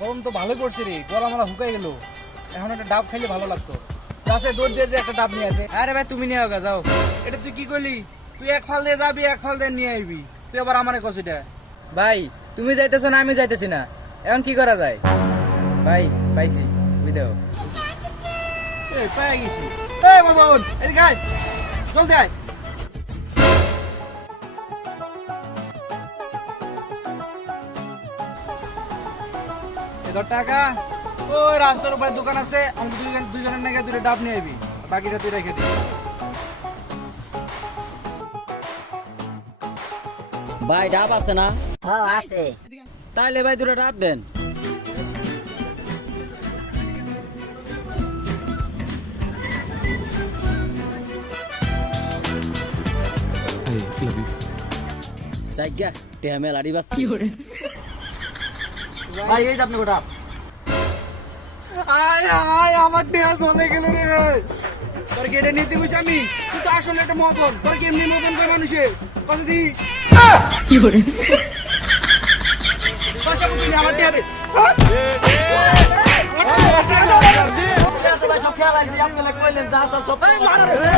গরম তো ভালোই পড়ছে রে, গলা মালা হুকাই গেল। এখন একটা ডাব খাইলে ভালো লাগতো। গাছে দৌড় দিয়ে যে একটা ডাব নিয়ে আছে। আরে ভাই তুমি নিয়ে যাও। এটা তুই কি করলি? তুই এক ফাল দিয়ে যাবি, এক ফাল দিয়ে নিয়ে আইবি, তুই আবার আমারে কস এটা। ভাই তুমি যাইতেছো না আমি যাইতেছি না, এখন কি করা যায়? ভাই পাইছি, বুঝাও। এই পেয়ে গেছি। এই মদন, এদিকে আয়, জলদি আয়। এই ধর টাকা। ওই রাস্তার উপরে দোকান আছে, আমি দুজনের নাকি দুটো ডাব নিয়ে আইবি, বাকিটা তুই রেখে দিবি। ভাই ডাব আছে না? হ্যাঁ আছে। তাইলে ভাই দুটো ডাব দেন। সাইগা টেমে লাড়ি বাস ভাই এই যে আপনি ডাব। আয় আয়, আমার দেহ চলে গেল রে। তোর কি এটা নিতে কইছি আমি? তুই তো আসলে একটা মদন। তোর কি এমনি মদন কয় মানুষে? কত দি? কি করে? পয়সা মুখে নে, আমার দেহ দে। সব খেয়াল আছে, আপনারা কইলেন যা সব এই মার রে।